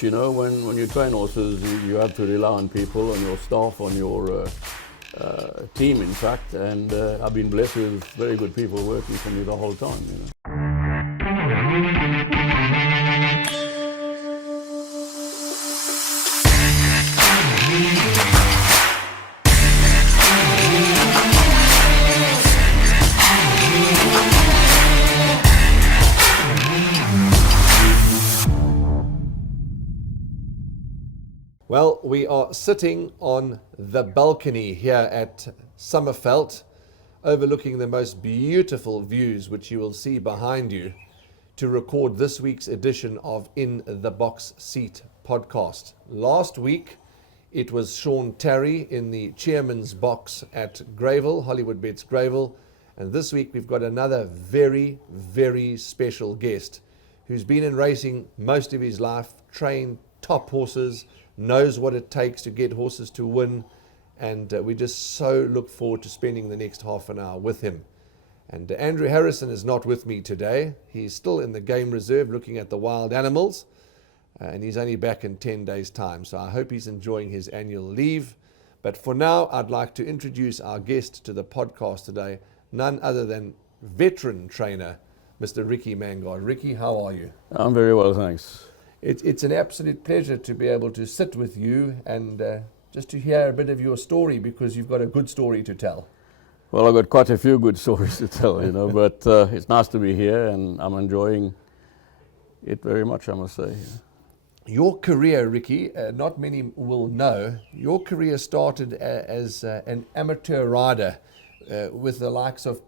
You know, when you train horses, you have to rely on people, on your staff, on your team, in fact. And I've been blessed with very good people working for me the whole time. You know. Well, we are sitting on the balcony here at Summerveld, overlooking the most beautiful views which you will see behind you, to record this week's edition of In the Box Seat podcast. Last week, it was Sean Terry in the chairman's box at Greyville, Hollywood Bets Greyville, and this week we've got another very, very special guest who's been in racing most of his life, trained top horses, knows what it takes to get horses to win, and we just so look forward to spending the next half an hour with him. And Andrew Harrison is not with me today. He's still in the game reserve looking at the wild animals, and he's only back in 10 days' time, so I hope he's enjoying his annual leave. But for now, I'd like to introduce our guest to the podcast today, none other than veteran trainer, Mr. Ricky Maingard. Ricky, how are you? I'm very well, thanks. It's an absolute pleasure to be able to sit with you and just to hear a bit of your story, because you've got a good story to tell. Well, I've got quite a few good stories to tell, you know, but it's nice to be here and I'm enjoying it very much, I must say. Your career, Ricky, not many will know, your career started as an amateur rider with the likes of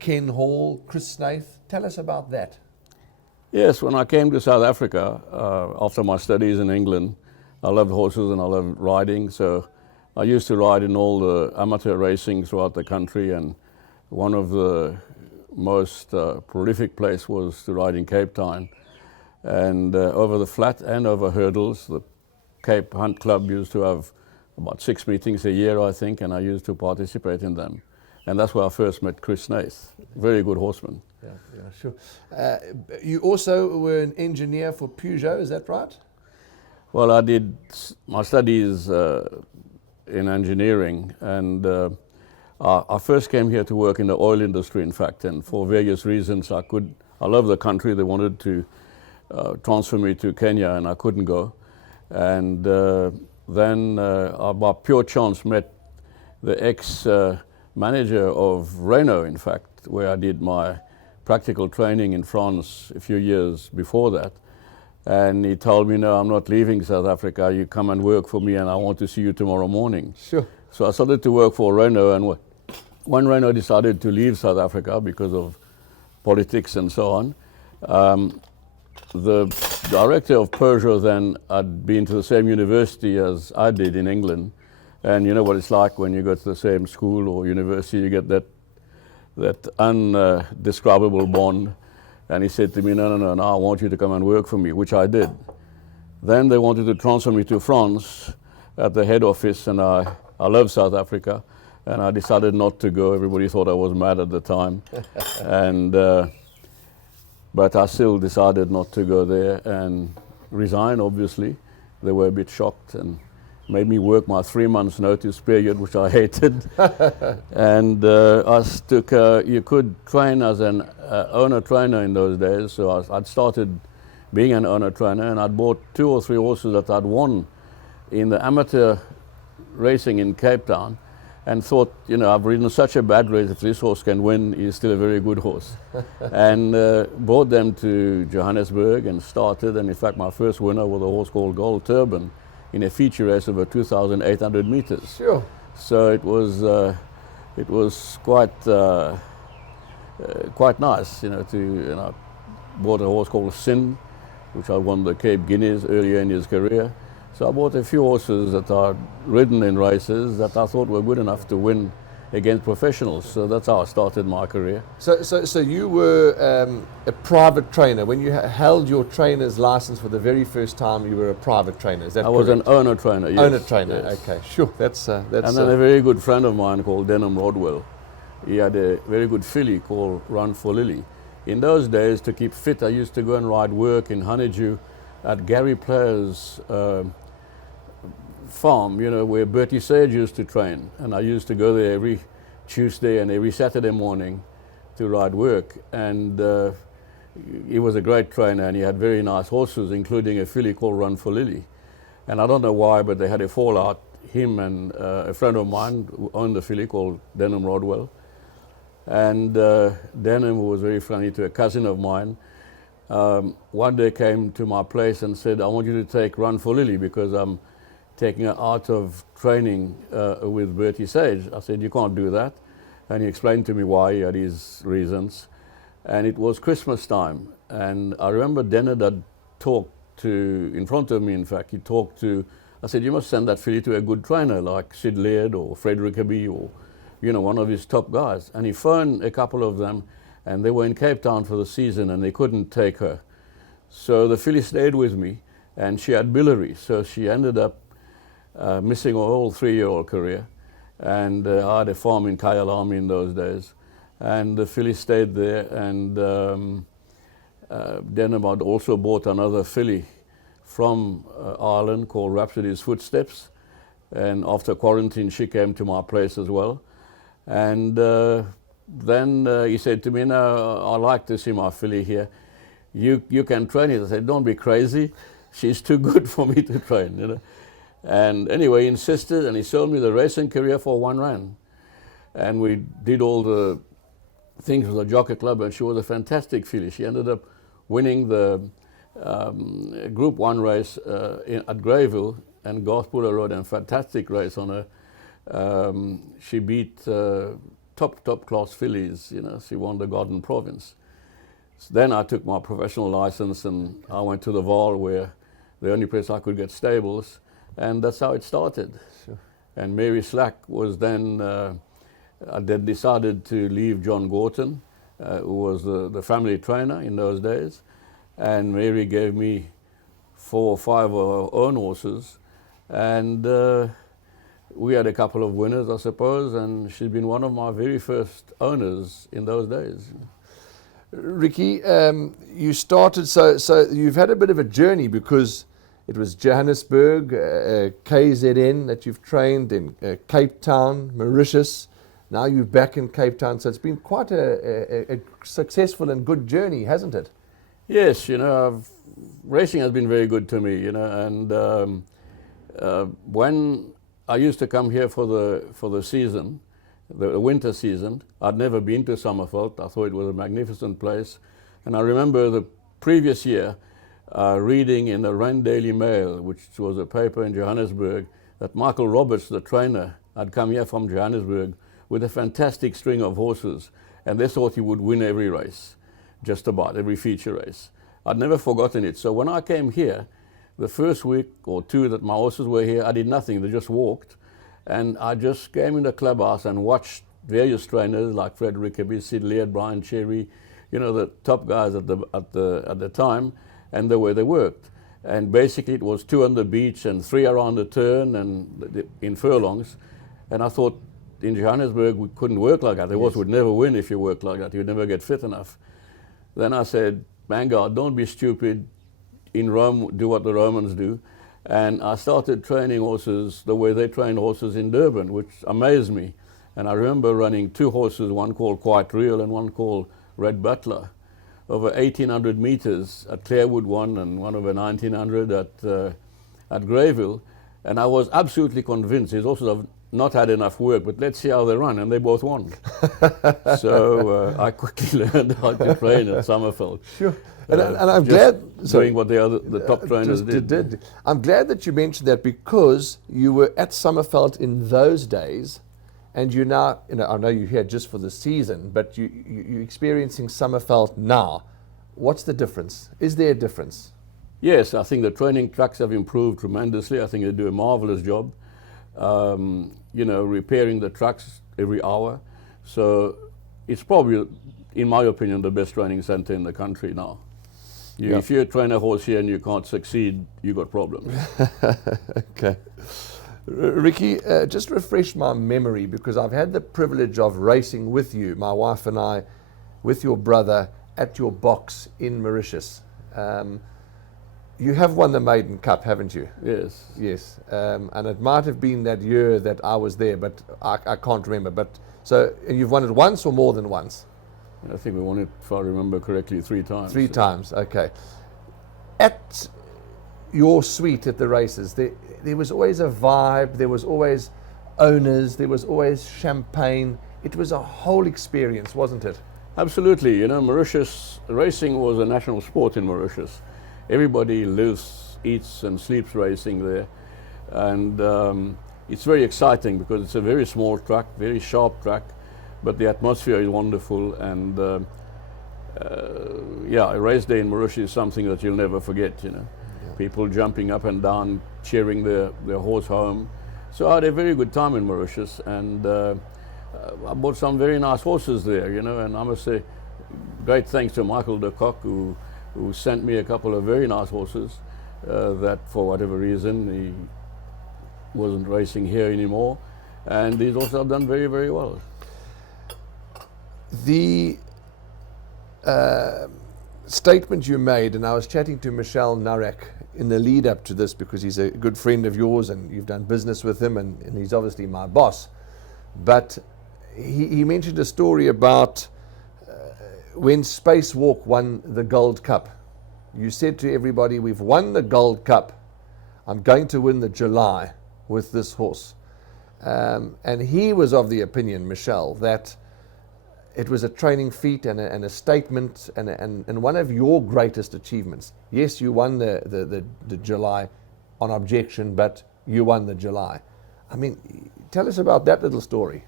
Ken Hall, Chris Snaith. Tell us about that. Yes, when I came to South Africa after my studies in England, I loved horses and I loved riding, so I used to ride in all the amateur racing throughout the country, and one of the most prolific places was to ride in Cape Town. And over the flat and over hurdles, the Cape Hunt Club used to have about 6 meetings a year, I think, and I used to participate in them. And that's where I first met Chris Snaith, very good horseman. Yeah, sure. You also were an engineer for Peugeot, is that right? Well, I did my studies in engineering, and I first came here to work in the oil industry, in fact, and for various reasons I love the country. They wanted to transfer me to Kenya, and I couldn't go. And then I, by pure chance, met the ex-manager of Renault, in fact, where I did my practical training in France a few years before that. And he told me, no, I'm not leaving South Africa. You come and work for me and I want to see you tomorrow morning. Sure. So I started to work for Renault, and when Renault decided to leave South Africa because of politics and so on, the director of Peugeot then had been to the same university as I did in England. And you know what it's like when you go to the same school or university, you get that undescribable bond. And he said to me, no, I want you to come and work for me, which I did. Then they wanted to transfer me to France at the head office, and I love South Africa, and I decided not to go. Everybody thought I was mad at the time. And but I still decided not to go there and resign, obviously. They were a bit shocked and made me work my 3 months notice period, which I hated. And you could train as an owner trainer in those days, so I'd started being an owner trainer, and I'd bought 2 or 3 horses that I'd won in the amateur racing in Cape Town, and thought, you know, I've ridden such a bad race, if this horse can win, he's still a very good horse. And brought them to Johannesburg and started, and in fact my first winner was a horse called Gold Turban, in a feature race over 2,800 meters. Sure. So it was quite nice, you know. I bought a horse called Sin, which I won the Cape Guineas earlier in his career. So I bought a few horses that I'd ridden in races that I thought were good enough to win against professionals. So that's how I started my career. So you were a private trainer. When you held your trainer's license for the very first time, you were a private trainer. Is that correct? I was an owner trainer, yes. Owner trainer, yes. Okay, sure. That's. And then a very good friend of mine called Denham Rodwell. He had a very good filly called Run for Lily. In those days, to keep fit, I used to go and ride work in Honeydew at Gary Player's farm, where Bertie Sage used to train. And I used to go there every Tuesday and every Saturday morning to ride work. And he was a great trainer, and he had very nice horses, including a filly called Run for Lily. And I don't know why, but they had a fallout, him and a friend of mine who owned the filly called Denham Rodwell. And Denham, who was very friendly to a cousin of mine, one day came to my place and said, I want you to take Run for Lily because I'm taking her out of training with Bertie Sage. I said, you can't do that. And he explained to me why. He had his reasons. And it was Christmas time. And I remember Denham had talked to, in front of me in fact, he talked to, I said, you must send that filly to a good trainer like Sid Laird or Fred Rickaby or, one of his top guys. And he phoned a couple of them, and they were in Cape Town for the season and they couldn't take her. So the filly stayed with me, and she had biliary. So she ended up missing her whole 3-year-old career. And I had a farm in Kyalami in those days. And the filly stayed there, and Denham had also bought another filly from Ireland called Rhapsody's Footsteps. And after quarantine, she came to my place as well. And then he said to me, no, I like to see my filly here. You can train it. I said, don't be crazy. She's too good for me to train, And anyway, he insisted, and he sold me the racing career for 1 rand. And we did all the things with the Jockey Club, and she was a fantastic filly. She ended up winning the Group 1 race at Greyville and Garthpuller Road, and fantastic race on her. She beat top class fillies, she won the Garden Province. So then I took my professional license and I went to the Vaal, where the only place I could get stables, and that's how it started. Sure. And Mary Slack was then, I then decided to leave John Gorton, who was the family trainer in those days, and Mary gave me 4 or 5 of her own horses, and we had a couple of winners, I suppose, and she's been one of my very first owners in those days. Ricky, you started, so you've had a bit of a journey, because it was Johannesburg, KZN that you've trained in, Cape Town, Mauritius. Now you're back in Cape Town, so it's been quite a successful and good journey, hasn't it? Yes, racing has been very good to me, and when I used to come here for the season, the winter season, I'd never been to Summerveld. I thought it was a magnificent place. And I remember the previous year reading in the Rand Daily Mail, which was a paper in Johannesburg, that Michael Roberts, the trainer, had come here from Johannesburg with a fantastic string of horses, and they thought he would win every race, just about every feature race. I'd never forgotten it. So when I came here, the first week or 2 that my horses were here, I did nothing. They just walked. And I just came in the clubhouse and watched various trainers like Fred Rickaby, Sid Laird, Brian Cherry, the top guys at the time, and the way they worked. And basically it was 2 on the beach and 3 around the turn and in furlongs. And I thought in Johannesburg we couldn't work like that. The horse would never win if you worked like that. You'd never get fit enough. Then I said, Maingard, don't be stupid. In Rome, do what the Romans do. And I started training horses the way they trained horses in Durban, which amazed me. And I remember running 2 horses, one called Quite Real and one called Red Butler, over 1,800 meters at Clarewood one and one over 1,900 at Greyville. And I was absolutely convinced these horses have not had enough work, but let's see how they run, and they both won. So I quickly learned how to train at Summerveld. Sure. And I'm glad doing what the top trainers did. I'm glad that you mentioned that, because you were at Summerveld in those days, and you're now, I know you're here just for the season, but you're experiencing Summerveld now. What's the difference? Is there a difference? Yes, I think the training tracks have improved tremendously. I think they do a marvelous job, repairing the trucks every hour. So it's probably, in my opinion, the best training center in the country now. If you train a horse here and you can't succeed, you got problems. Okay. Ricky, just refresh my memory, because I've had the privilege of racing with you, my wife and I, with your brother at your box in Mauritius. You have won the Maiden Cup, haven't you? Yes. Yes. And it might have been that year that I was there, but I can't remember. But so you've won it once or more than once? I think we won it, if I remember correctly, 3 times. 3 times, okay. At your suite at the races, there was always a vibe, there was always owners, there was always champagne. It was a whole experience, wasn't it? Absolutely. You know, Mauritius, racing was a national sport in Mauritius. Everybody lives, eats and sleeps racing there. And it's very exciting because it's a very small track, very sharp track, but the atmosphere is wonderful. And yeah, a race day in Mauritius is something that you'll never forget, you know. Yeah. People jumping up and down, cheering their horse home. So I had a very good time in Mauritius, and I bought some very nice horses there, you know, and I must say, great thanks to Michael de Kock, who sent me a couple of very nice horses that for whatever reason he wasn't racing here anymore, and these horses have done very, very well. The statement you made, and I was chatting to Michel Narek in the lead up to this because he's a good friend of yours and you've done business with him, and he's obviously my boss, but he mentioned a story about when Spacewalk won the Gold Cup. You said to everybody, we've won the Gold Cup, I'm going to win the July with this horse. And he was of the opinion, Michel, that it was a training feat and a statement and one of your greatest achievements. Yes, you won the July on objection, but you won the July. I mean, tell us about that little story.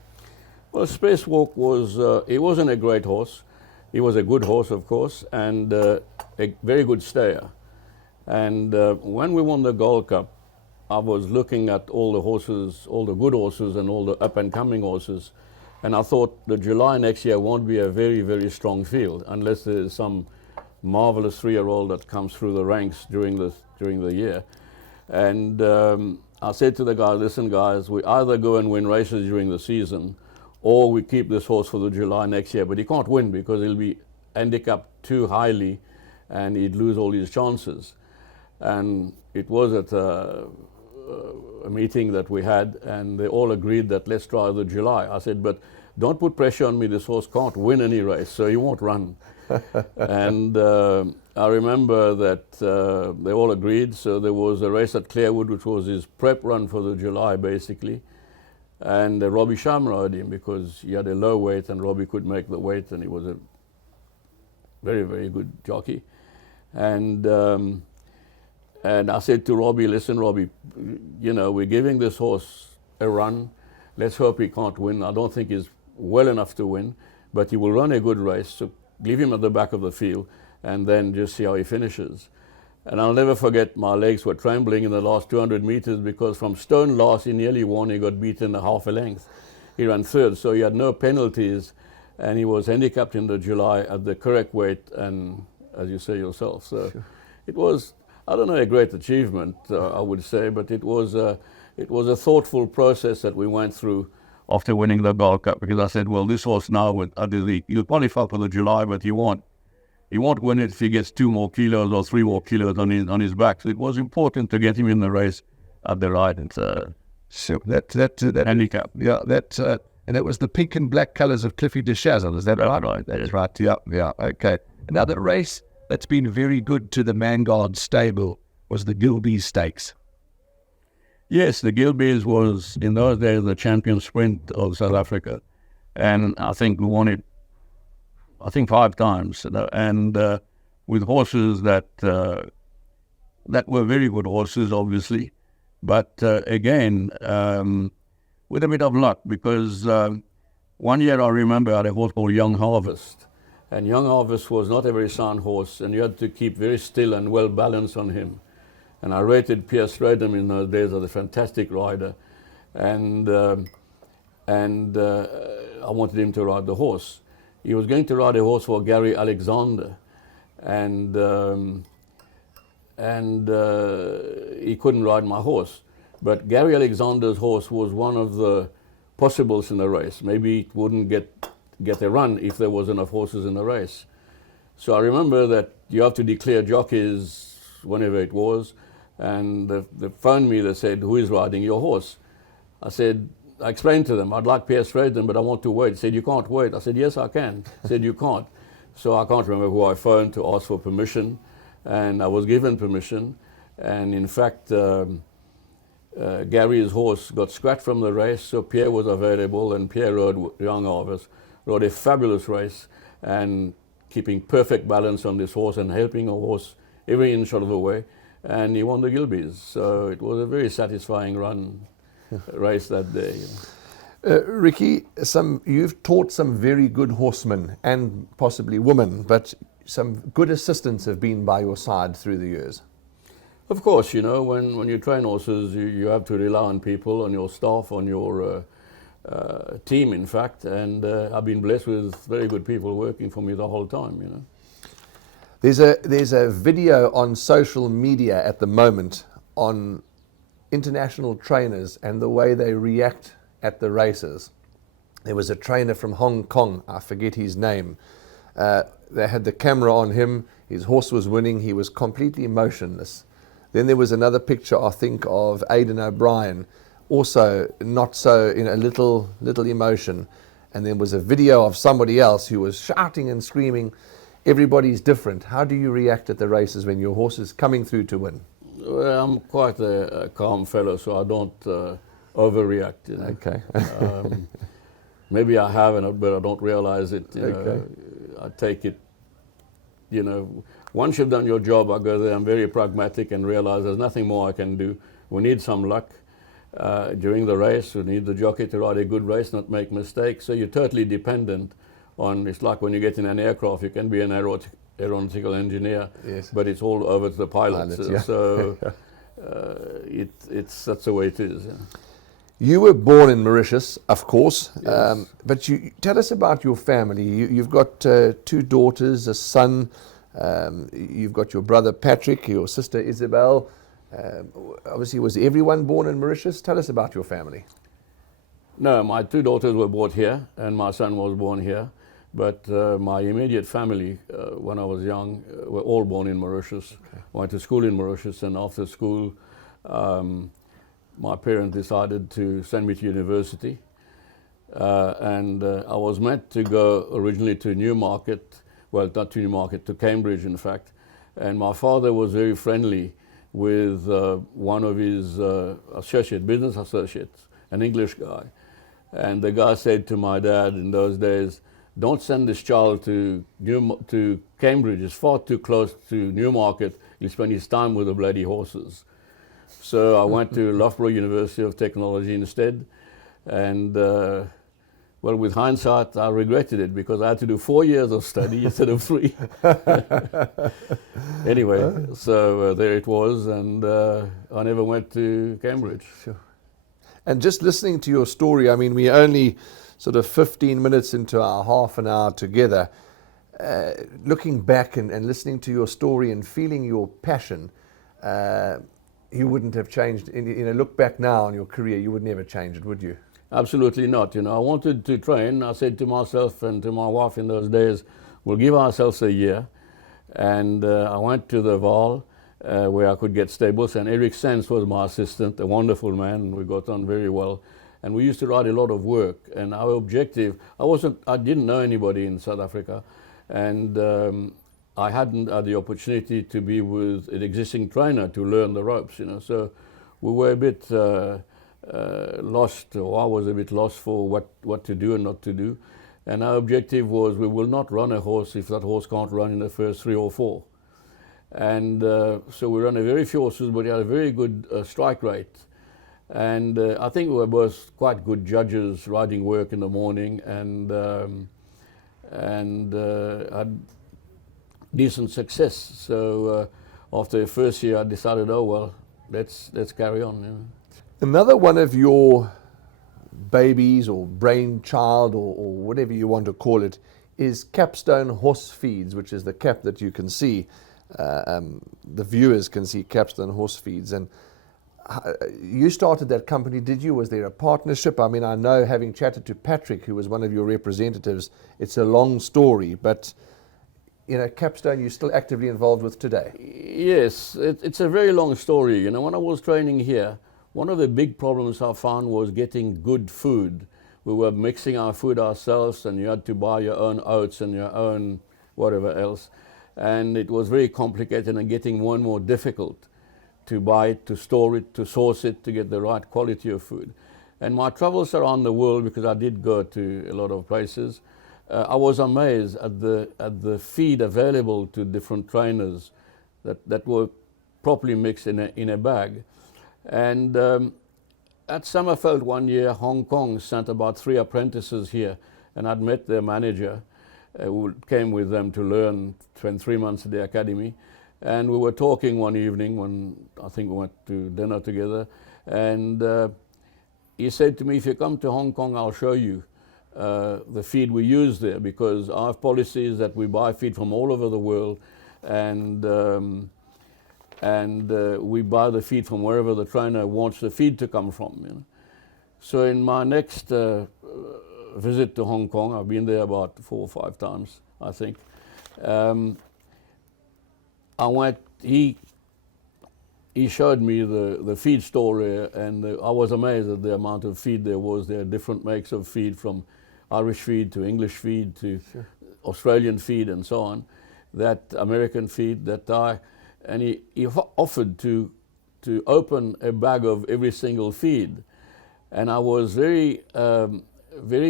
Well, Spacewalk he wasn't a great horse. He was a good horse, of course, and a very good stayer. And when we won the Gold Cup, I was looking at all the horses, all the good horses and all the up-and-coming horses, and I thought the July next year won't be a very, very strong field unless there's some marvelous 3-year-old that comes through the ranks during the year. And I said to the guys, listen guys, we either go and win races during the season or we keep this horse for the July next year, but he can't win because he'll be handicapped too highly and he'd lose all his chances. And it was at a meeting that we had, and they all agreed that let's try the July. I said, but don't put pressure on me, this horse can't win any race, so he won't run. And I remember that they all agreed, so there was a race at Clearwood, which was his prep run for the July, basically. And Robbie Sham rode him because he had a low weight and Robbie could make the weight, and he was a very, very good jockey. And I said to Robbie, listen, Robbie, you know, we're giving this horse a run. Let's hope he can't win. I don't think he's well enough to win, but he will run a good race. So leave him at the back of the field and then just see how he finishes. And I'll never forget, my legs were trembling in the last 200 meters because from stone last, he nearly won. He got beaten a half a length. He ran third, so he had no penalties, and he was handicapped in the July at the correct weight, and as you say yourself. So sure. It was, I don't know, a great achievement, I would say, but it was a thoughtful process that we went through after winning the Gold Cup, because I said, well, this horse now, he'll qualify for the July, but he won't win it if he gets 2 more kilos or 3 more kilos on his back. So it was important to get him in the race at the right. And so that handicap. Yeah, and that was the pink and black colours of Cliffy de Chazelle, is that right? Right. That's right. Yeah. Okay. Another race that's been very good to the Maingard stable was the Gilbey Stakes. Yes, the Gilbeys was, in those days, the champion sprint of South Africa. And I think we won it, 5 times. And with horses that were very good horses, obviously. But again, with a bit of luck, because one year I remember I had a horse called Young Harvest. And Young Harvest was not a very sound horse, and you had to keep very still and well balanced on him. And I rated Pierce Radham in those days as a fantastic rider, and I wanted him to ride the horse. He was going to ride a horse for Gary Alexander, and he couldn't ride my horse. But Gary Alexander's horse was one of the possibles in the race. Maybe it wouldn't get a run if there was enough horses in the race. So I remember that you have to declare jockeys whenever it was, and they phoned me. They said, "Who is riding your horse?" I explained to them, "I'd like Pierce Fraden, but I want to wait." He said, "You can't wait." I said, "Yes, I can." He said, "You can't." So I can't remember who I phoned to ask for permission, and I was given permission. And in fact, Gary's horse got scratched from the race, so Pierre was available, and Pierre rode young Harvest, rode a fabulous race, and keeping perfect balance on this horse and helping a horse every inch of the way, and he won the Gilbeys. So it was a very satisfying race that day. Ricky, you've taught some very good horsemen and possibly women, but some good assistants have been by your side through the years. Of course, when you train horses, you have to rely on people, on your staff, on your team, in fact, and I've been blessed with very good people working for me the whole time. There's a video on social media at the moment on international trainers and the way they react at the races. There was a trainer from Hong Kong, I forget his name. They had the camera on him, his horse was winning, he was completely motionless. Then there was another picture, I think, of Aidan O'Brien, also not so, a little emotion. And there was a video of somebody else who was shouting and screaming. Everybody's different. How do you react at the races when your horse is coming through to win? Well, I'm quite a calm fellow, so I don't overreact. Okay. Maybe I haven't, but I don't realize it. Okay. I take it, once you've done your job, I go there, I'm very pragmatic and realize there's nothing more I can do. We need some luck during the race. We need the jockey to ride a good race, not make mistakes. So you're totally dependent on, it's like when you get in an aircraft, you can be an aeronautical engineer, yes, but it's all over to the pilots. Pilots, yeah. So that's the way it is. Yeah. You were born in Mauritius, of course, Yes. but tell us about your family. You've got 2 daughters, a son. You've got your brother Patrick, your sister Isabel. Obviously, was everyone born in Mauritius? Tell us about your family. No, my 2 daughters were born here, and my son was born here. But my immediate family, when I was young, were all born in Mauritius. Okay. Went to school in Mauritius, and after school, my parents decided to send me to university. And I was meant to go originally to Newmarket, well, not to Newmarket, to Cambridge, in fact. And my father was very friendly with one of his business associates, an English guy. And the guy said to my dad in those days, "Don't send this child to Cambridge. It's far too close to Newmarket. He'll spend his time with the bloody horses." So I went to Loughborough University of Technology instead. And well, with hindsight, I regretted it because I had to do 4 years of study instead of 3. Anyway, so there it was, and I never went to Cambridge. Sure. And just listening to your story, I mean, we're only sort of 15 minutes into our half an hour together. Looking back and listening to your story and feeling your passion, you wouldn't have changed. Look back now on your career, you would never change it, would you? Absolutely not. I wanted to train. I said to myself and to my wife in those days, we'll give ourselves a year. And I went to the Vaal where I could get stables, and Eric Sands was my assistant, a wonderful man. We got on very well. And we used to ride a lot of work. And our objective, I didn't know anybody in South Africa. And I hadn't had the opportunity to be with an existing trainer to learn the ropes, So we were a bit lost, or I was a bit lost for what to do and not to do. And our objective was we will not run a horse if that horse can't run in the first 3 or 4. And so we ran a very few horses, but we had a very good strike rate. And I think we were both quite good judges, riding work in the morning, and had decent success. So after the first year, I decided, oh well, let's carry on. Another one of your babies or brainchild or whatever you want to call it is Capstone Horse Feeds, which is the cap that you can see. The viewers can see Capstone Horse Feeds. And you started that company, did you? Was there a partnership? I mean, I know, having chatted to Patrick, who was one of your representatives, it's a long story, but Capstone you're still actively involved with today. Yes, it's a very long story. When I was training here, one of the big problems I found was getting good food. We were mixing our food ourselves, and you had to buy your own oats and your own whatever else. And it was very complicated and getting more and more difficult to buy it, to store it, to source it, to get the right quality of food. And my travels around the world, because I did go to a lot of places, I was amazed at the feed available to different trainers that were properly mixed in a bag. And at Summerfeld one year, Hong Kong sent about 3 apprentices here, and I'd met their manager, who came with them to learn, spent 3 months at the academy. And we were talking one evening when I think we went to dinner together, and he said to me, if you come to Hong Kong, I'll show you the feed we use there, because I have policies that we buy feed from all over the world, and we buy the feed from wherever the trainer wants the feed to come from. So in my next visit to Hong Kong, I've been there about 4 or 5 times, I think. I went. He showed me the feed store, and I was amazed at the amount of feed there was. There are different makes of feed, from Irish feed to English feed to Australian feed and so on. That American feed and he offered to open a bag of every single feed, and I was very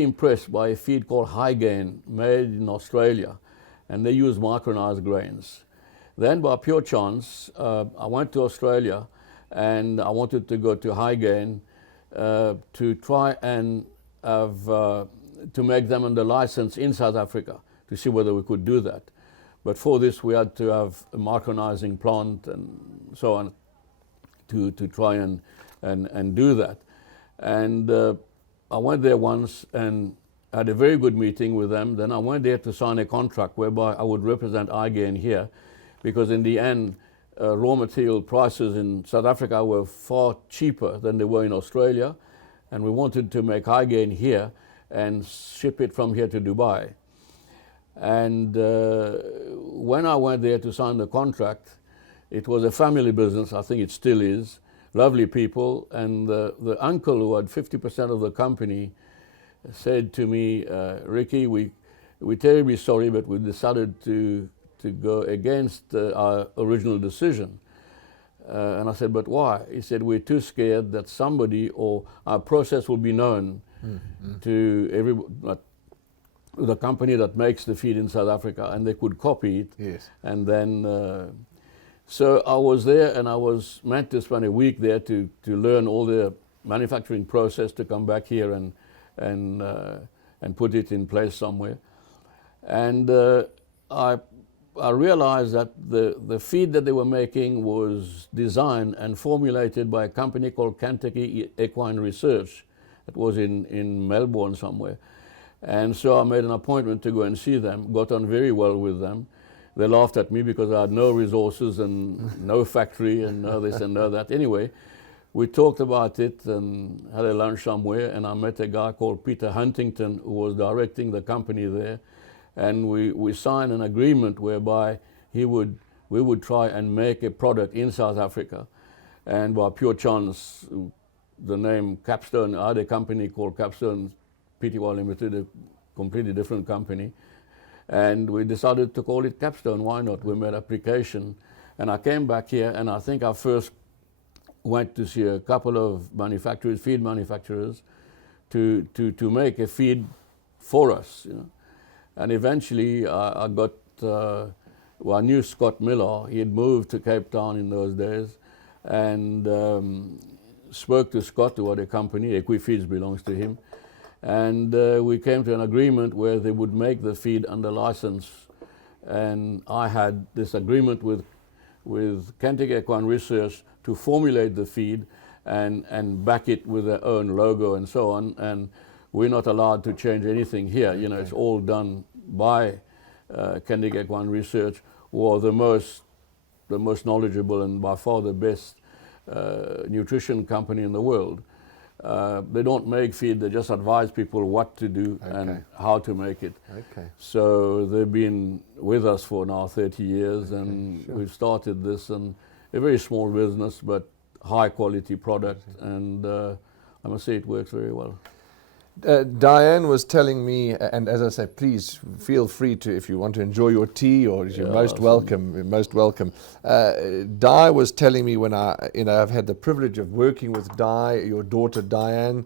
impressed by a feed called High Gain, made in Australia, and they use micronized grains. Then, by pure chance, I went to Australia, and I wanted to go to High Gain to try and to make them under license in South Africa, to see whether we could do that. But for this, we had to have a micronizing plant and so on to try and do that. And I went there once and had a very good meeting with them. Then I went there to sign a contract whereby I would represent iGain here, because in the end, raw material prices in South Africa were far cheaper than they were in Australia, and we wanted to make iGain here and ship it from here to Dubai. And when I went there to sign the contract, it was a family business. I think it still is. Lovely people, and the uncle who had 50% of the company said to me, Ricky, we're terribly sorry, but we decided to go against our original decision. And I said, but why? He said, we're too scared that somebody or our process will be known to the company that makes the feed in South Africa, and they could copy it. Yes. And then, so I was there, and I was meant to spend a week there to learn all the manufacturing process, to come back here and put it in place somewhere. And I realized that the feed that they were making was designed and formulated by a company called Kentucky Equine Research. It was in Melbourne somewhere. And so I made an appointment to go and see them, got on very well with them. They laughed at me because I had no resources and no factory and no this and no that. Anyway, we talked about it and had a lunch somewhere, and I met a guy called Peter Huntington, who was directing the company there. And we signed an agreement whereby we would try and make a product in South Africa. And by pure chance, the name Capstone, I had a company called Capstone Pty Limited, a completely different company. And we decided to call it Capstone. Why not? We made application. And I came back here, and I think I first went to see a couple of manufacturers, feed manufacturers, to make a feed for us. And eventually I got, I knew Scott Miller. He had moved to Cape Town in those days, and spoke to Scott, who had a company, Equifeeds belongs to him, and we came to an agreement where they would make the feed under license. And I had this agreement with Kentucky Equine Research to formulate the feed and back it with their own logo and so on. And we're not allowed to change anything here. It's all done by Kentucky Equine Research, who are the most knowledgeable and by far the best nutrition company in the world. They don't make feed, they just advise people what to do and how to make it. So they've been with us for now 30 years, and we've started this, and a very small business, but high quality product, and I must say it works very well. Diane was telling me, and as I say, please feel free to, if you want to enjoy your tea, or you're most welcome. You're most welcome. Di was telling me when I've had the privilege of working with Di, your daughter Diane.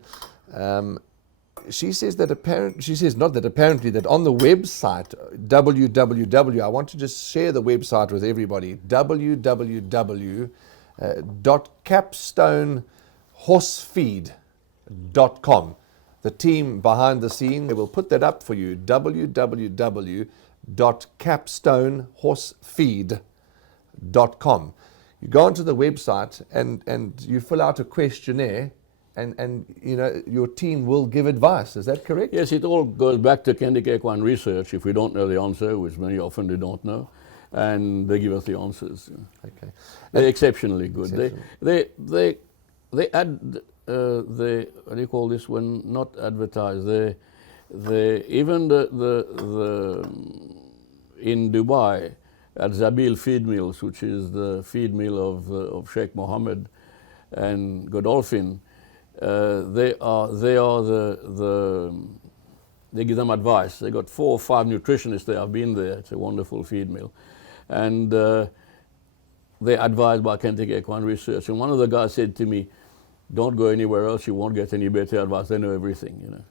She says that apparently that on the website www. I want to just share the website with everybody. www.capstonehorseFeed.com. The team behind the scene, they will put that up for you, www.capstonehorseFeed.com. You go onto the website and you fill out a questionnaire, and you know, your team will give advice. Is that correct? Yes, it all goes back to Kendic Equine research. If we don't know the answer, which many often they don't know, and they give us the answers. Okay. They're exceptionally good. They add... they, what do you call this when not advertised? They even the in Dubai at Zabil Feed Mills, which is the feed mill of Sheikh Mohammed and Godolphin, they give them advice. They got 4 or 5 nutritionists there. I've been there. It's a wonderful feed mill, and they're advised by Kendic Equine research. And one of the guys said to me, "Don't go anywhere else, you won't get any better advice. They know everything, you know.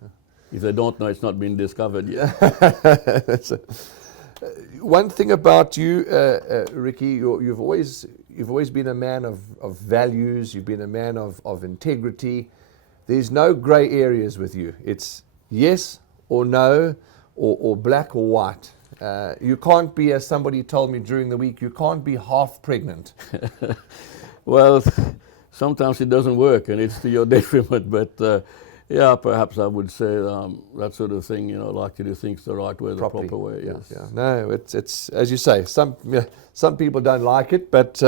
If they don't know, it's not been discovered yet." One thing about you, Ricky, you've always been a man of values. You've been a man of integrity. There's no grey areas with you. It's yes or no, or black or white. You can't be, as somebody told me during the week, you can't be half pregnant. Well, sometimes it doesn't work, and it's to your detriment. But yeah, perhaps I would say that sort of thing. You know, like to do things the right way, the proper way. Yes. Yeah. No, it's as you say. Some people don't like it, but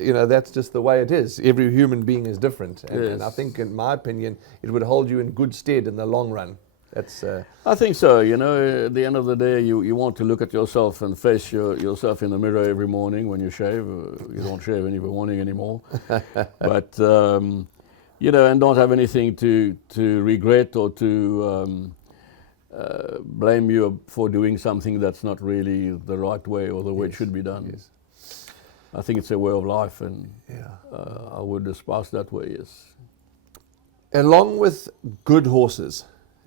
you know, that's just the way it is. Every human being is different, and I think, in my opinion, it would hold you in good stead in the long run. That's. I think so. You know, at the end of the day, you want to look at yourself and face yourself in the mirror every morning when you shave. You don't shave every morning anymore, but you know, and don't have anything to regret or to blame you for doing something that's not really the right way or the way it should be done. Yes. I think it's a way of life, and I would espouse that way. Yes. Along with good horses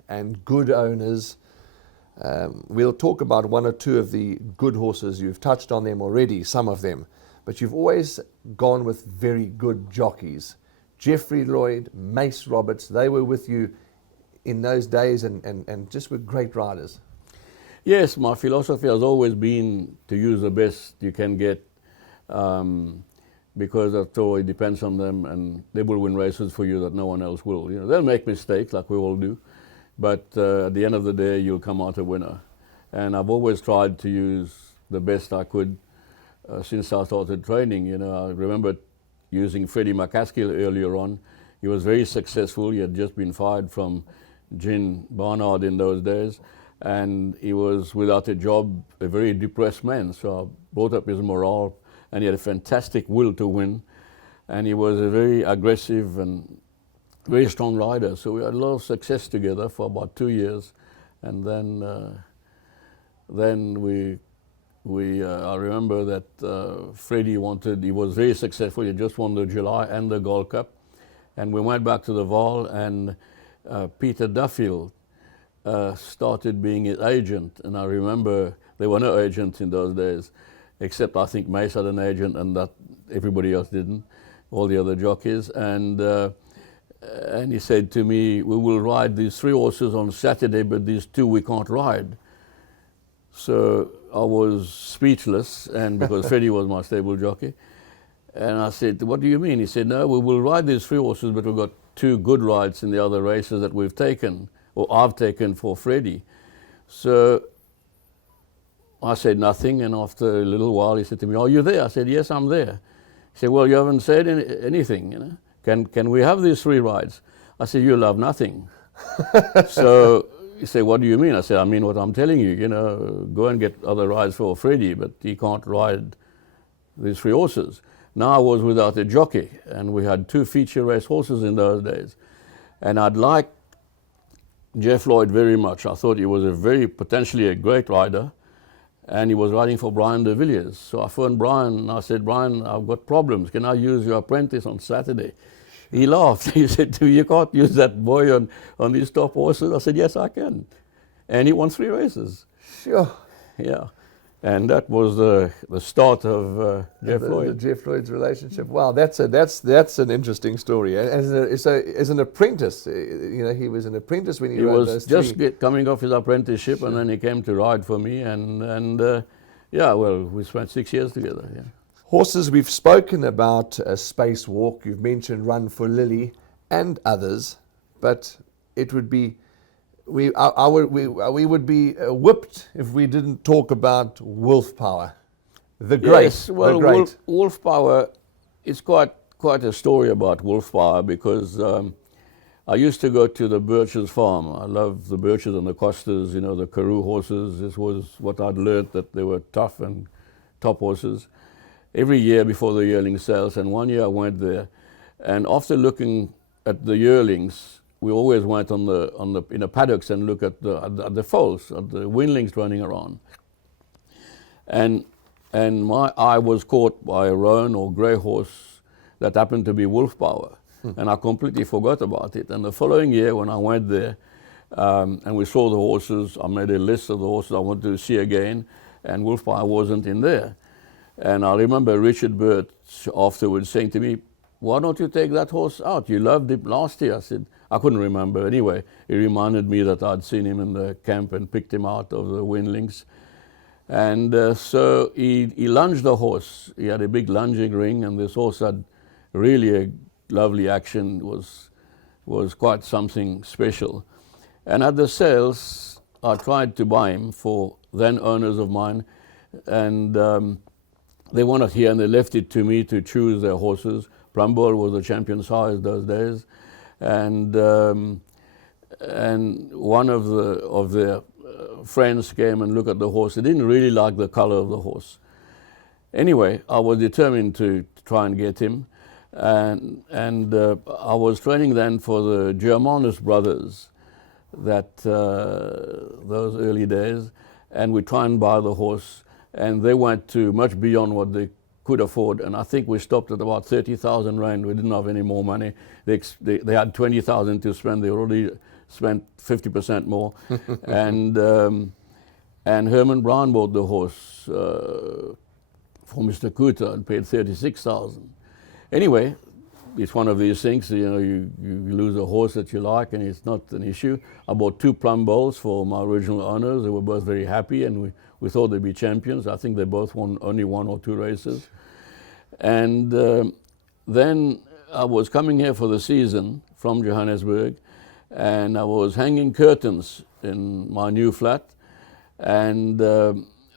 and good owners, we'll talk about 1 or 2 of the good horses. You've touched on them already, some of them, but you've always gone with very good jockeys. Jeffrey Lloyd, Mace Roberts, they were with you in those days and just were great riders. Yes, my philosophy has always been to use the best you can get, because after all, it depends on them, and they will win races for you that no one else will. You know, they'll make mistakes like we all do, but at the end of the day, you'll come out a winner. And I've always tried to use the best I could since I started training. You know, I remember using Freddie McCaskill earlier on. He was very successful. He had just been fired from Gin Barnard in those days, and he was without a job, a very depressed man. So I brought up his morale, and he had a fantastic will to win, and he was a very aggressive and very strong rider. So we had a lot of success together for about 2 years, and then I remember that Freddie he was very successful. He just won the July and the Gold Cup, and we went back to the Val, and Peter Duffield started being his agent. And I remember there were no agents in those days, except I think Mace had an agent, and that everybody else didn't, all the other jockeys. And he said to me, "We will ride these 3 horses on Saturday, but these 2 we can't ride." So I was speechless, and because Freddie was my stable jockey. And I said, "What do you mean?" He said, "No, we will ride these 3 horses, but we've got 2 good rides in the other races that we've taken, or I've taken for Freddie." So I said nothing, and after a little while he said to me, "Are you there?" I said, "Yes, I'm there." He said, "Well, you haven't said anything, you know. Can we have these 3 rides?" I said, you love nothing. So he said, what do you mean? I said, I mean what I'm telling you, you know, go and get other rides for Freddie, but he can't ride these 3 horses. Now I was without a jockey, and we had 2 feature race horses in those days. And I'd like Jeff Lloyd very much. I thought he was potentially a great rider, and he was riding for Brian de Villiers. So I phoned Brian and I said, Brian, I've got problems. Can I use your apprentice on Saturday? He laughed. He said to me, you can't use that boy on these top horses. I said, yes, I can. And he won 3 races. Sure. Yeah. And that was the start of Jeff Lloyd. The Jeff Lloyd's relationship. Wow, that's an interesting story. As an apprentice, you know, he was an apprentice when he rode those 3. He was just coming off his apprenticeship, and then he came to ride for me, and yeah, well, we spent 6 years together. Yeah. Horses, we've spoken about Space Walk. You've mentioned Run for Lily and others, but it would be. We would be whipped if we didn't talk about Wolf Power, the great. Yes, well, the great. Wolf Power is quite a story about Wolf Power, because I used to go to the Birches farm. I love the Birches and the Costas, you know, the Karoo horses. This was what I'd learned, that they were tough and top horses. Every year before the yearling sales, and one year I went there, and after looking at the yearlings, we always went in the paddocks and look at the foals, at the weanlings running around. And my eye was caught by a roan or grey horse that happened to be Wolf Power. And I completely forgot about it. And the following year when I went there and we saw the horses, I made a list of the horses I wanted to see again, and Wolf Power wasn't in there. And I remember Richard Burt afterwards saying to me, why don't you take that horse out? You loved him last year. I said, I couldn't remember. Anyway, he reminded me that I'd seen him in the camp and picked him out of the weanlings. And so he lunged the horse. He had a big lunging ring, and this horse had really a lovely action. It was quite something special. And at the sales, I tried to buy him for then owners of mine, and they wanted here, and they left it to me to choose their horses. Plumball was the champion size those days, and one of their friends came and looked at the horse. They didn't really like the color of the horse. Anyway, I was determined to try and get him, and I was training then for the Germanus brothers, that those early days, and we try and buy the horse, and they went to much beyond what they could afford, and I think we stopped at about 30,000 rand. We didn't have any more money. They had 20,000 to spend. They already spent 50% more. And Herman Brown bought the horse for Mr. Kuta and paid 36,000. Anyway, it's one of these things, you know, you lose a horse that you like, and it's not an issue. I bought 2 plum bowls for my original owners. They were both very happy, and we thought they'd be champions. I think they both won only 1 or 2 races. And then I was coming here for the season from Johannesburg, and I was hanging curtains in my new flat, and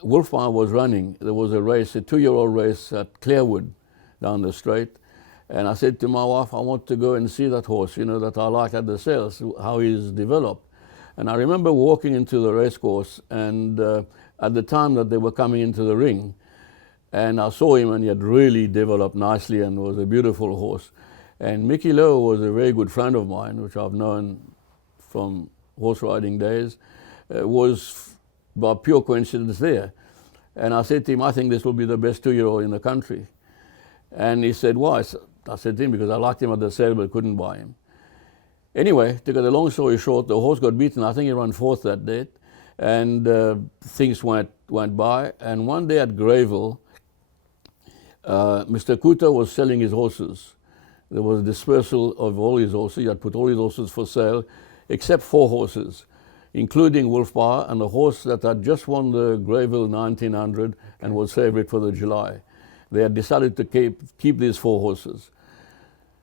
Wolfmar was running. There was a race, a 2-year-old race at Clearwood down the straight, and I said to my wife, I want to go and see that horse, you know, that I like at the sales, how he's developed. And I remember walking into the race course, and at the time that they were coming into the ring, and I saw him, and he had really developed nicely and was a beautiful horse. And Mickey Lowe was a very good friend of mine, which I've known from horse riding days, was by pure coincidence there. And I said to him, I think this will be the best 2-year-old in the country. And he said, why? I said to him, because I liked him at the sale but couldn't buy him. Anyway, to cut a long story short, the horse got beaten. I think he ran 4th that day. And things went by. And one day at Greyville, Mr. Kuta was selling his horses. There was a dispersal of all his horses. He had put all his horses for sale, except 4 horses, including Wolf Power and a horse that had just won the Greyville 1900 and was favourite for the July. They had decided to keep these 4 horses.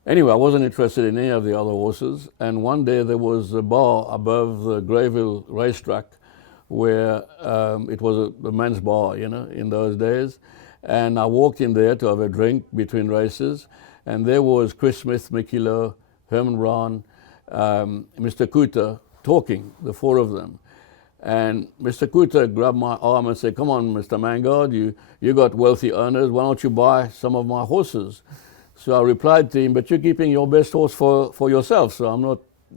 Anyway, I wasn't interested in any of the other horses, and one day there was a bar above the Greyville racetrack where it was a men's bar, you know, in those days. And I walked in there to have a drink between races, and there was Chris Smith, Mickey Lowe, Herman Brown, Mr. Kuta talking, the four of them. And Mr. Kuta grabbed my arm and said, "Come on, Mr. Maingard, you got wealthy owners, why don't you buy some of my horses?" So I replied to him, "But you're keeping your best horse for yourself, so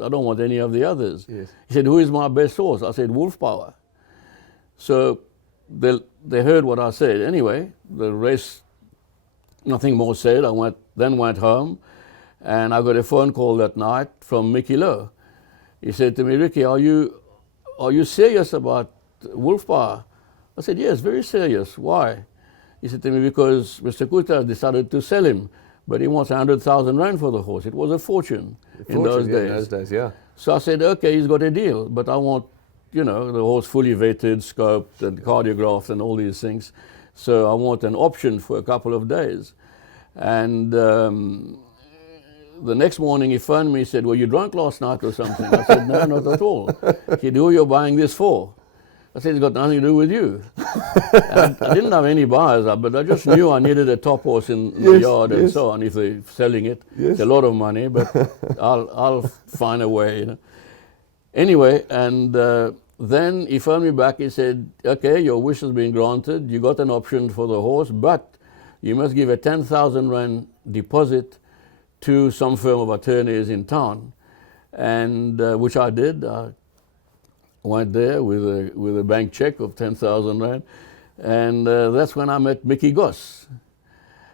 I don't want any of the others." Yes. He said, "Who is my best horse?" I said, "Wolf Power." So they heard what I said. Anyway, the race, nothing more said. I went home, and I got a phone call that night from Mickey Lowe. He said to me, "Ricky, are you serious about Wolf Power?" I said, "Yes, very serious." "Why?" He said to me, "Because Mr. Kuta decided to sell him, but he wants 100,000 rand for the horse." It was a fortune in those days. In those days, yeah. So I said, "Okay, he's got a deal, but I want, the horse fully vetted, scoped, and cardiographed, and all these things. So I want an option for a couple of days." And the next morning he phoned me, he said, "Were you drunk last night or something?" I said, "No, not at all." He said, "Who are you buying this for?" I said, "It's got nothing to do with you." I didn't have any buyers, but I just knew I needed a top horse in the yard and so on. If they're selling it, it's a lot of money, but I'll find a way. Anyway, and then he phoned me back. He said, "Okay, your wish has been granted. You got an option for the horse, but you must give a 10,000 rand deposit to some firm of attorneys in town," and which I did. I went there with a bank check of 10,000 rand, and that's when I met Mick Goss.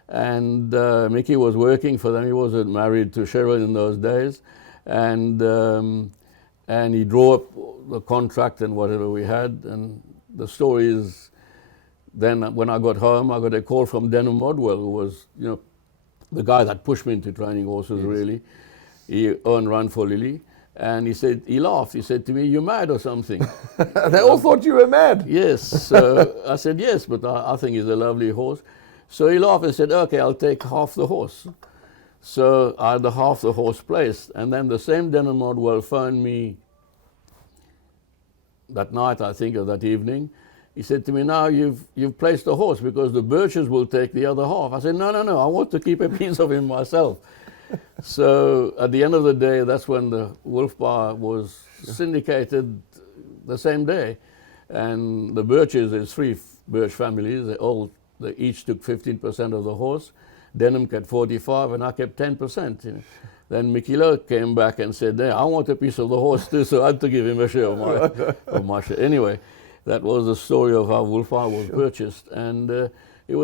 And Mickey was working for them. He wasn't married to Cheryl in those days, and he drew up the contract and whatever we had. And the story is, then when I got home, I got a call from Denham Modwell, who was, the guy that pushed me into training horses, really. He owned Run for Lily. And he laughed. He said to me, "You're mad or something." They all thought you were mad. Yes. So I said, "Yes, but I think he's a lovely horse." So he laughed and said, "Okay, I'll take half the horse." So I had the half the horse placed. And then the same Denham Modwell phoned me that night, I think, or that evening. He said to me, "Now you've placed the horse because the Birches will take the other half." I said, No, I want to keep a piece of him myself." So at the end of the day, that's when the Wolf Power was syndicated the same day. And the Birches, there's three Birch families, they each took 15% of the horse. Denham kept 45 and I kept 10%. Then Mickey Lowe came back and said, "I want a piece of the horse too," so I had to give him a share of my share. Anyway, that was the story of how Wolf Power was purchased. And it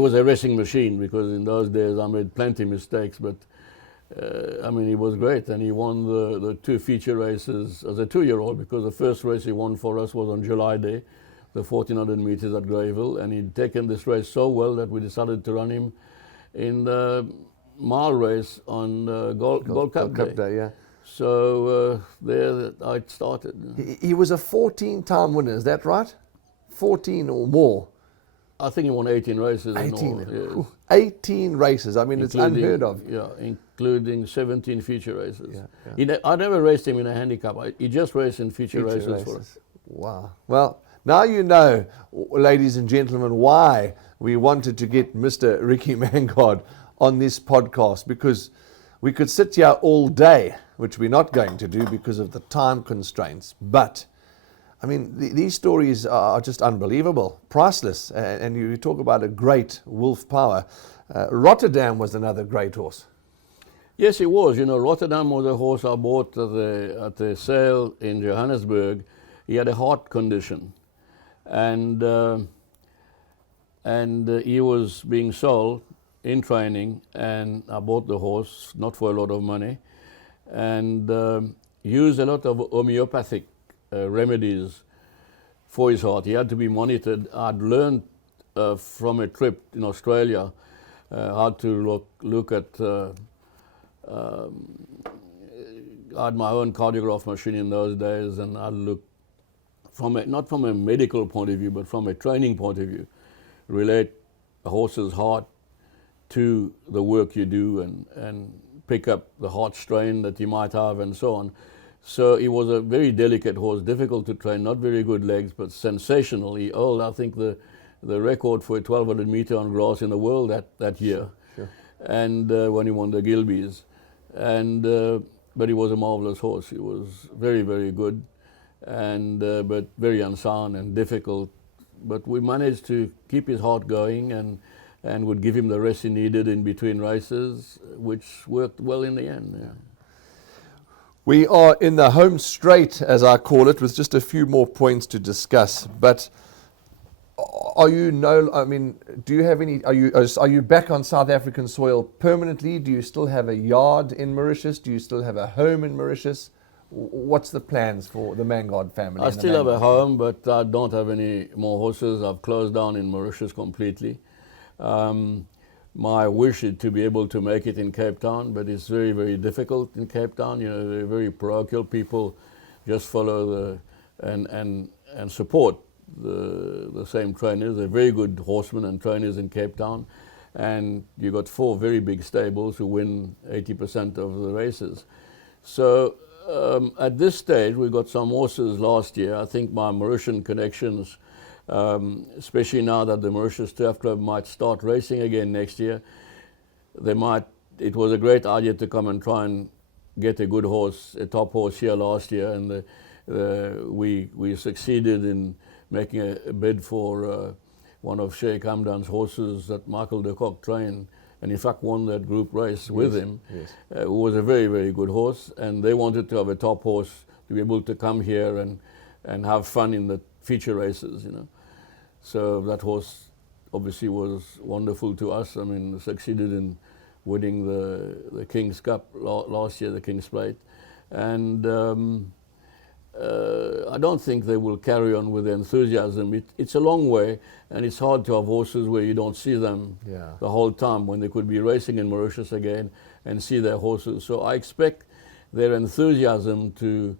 was a racing machine, because in those days I made plenty of mistakes, but he was great, and he won the two feature races as a 2-year-old, because the first race he won for us was on July Day, the 1400 meters at Greyville, and he'd taken this race so well that we decided to run him in the mile race on Gold Cup Day. Yeah. So there I started. He was a 14-time winner, is that right? 14 or more. I think he won 18 races. 18. In all, yes. 18 races. I mean, it's unheard of. Yeah, including 17 feature races. Yeah. I never raced him in a handicap. He just raced in feature races for us. Wow. Well, now you know, ladies and gentlemen, why we wanted to get Mr. Ricky Maingard on this podcast, because we could sit here all day, which we're not going to do because of the time constraints. But I mean, these stories are just unbelievable, priceless. And you talk about a great Wolf Power. Rotterdam was another great horse. Yes, he was. Rotterdam was a horse I bought at the sale in Johannesburg. He had a heart condition, and he was being sold in training, and I bought the horse, not for a lot of money, and used a lot of homeopathic remedies for his heart. He had to be monitored. I'd learned from a trip in Australia how to look at. I had my own cardiograph machine in those days, and I'd look not from a medical point of view, but from a training point of view, relate a horse's heart to the work you do, and pick up the heart strain that he might have, and so on. So he was a very delicate horse, difficult to train, not very good legs, but sensational. He held, I think, the record for a 1200 meter on grass in the world that year. Sure. And when he won the Gilbeys. and but he was a marvelous horse. He was very, very good, and but very unsound and difficult. But we managed to keep his heart going, and would give him the rest he needed in between races, which worked well in the end. Yeah. We are in the home straight, as I call it, with just a few more points to discuss. But do you have any? Are you back on South African soil permanently? Do you still have a yard in Mauritius? Do you still have a home in Mauritius? What's the plans for the Maingard family? I still have a home, but I don't have any more horses. I've closed down in Mauritius completely. My wish is to be able to make it in Cape Town, but it's very, very difficult in Cape Town. You know, they're very parochial people, just follow and support the same trainers. They're very good horsemen and trainers in Cape Town, and you've got 4 very big stables who win 80% of the races. So at this stage, we got some horses last year. I think my Mauritian connections, especially now that the Mauritius Turf Club might start racing again next year, it was a great idea to come and try and get a good horse, a top horse here last year, and we succeeded in making a bid for one of Sheikh Hamdan's horses that Michael de Kock trained, and in fact won that group race with him. Yes. Who was a very, very good horse, and they wanted to have a top horse to be able to come here and have fun in the feature races, you know. So that horse obviously was wonderful to us. I mean, succeeded in winning the King's Cup last year, the King's Plate, and I don't think they will carry on with the enthusiasm. It's a long way, and it's hard to have horses where you don't see them the whole time, when they could be racing in Mauritius again and see their horses. So I expect their enthusiasm to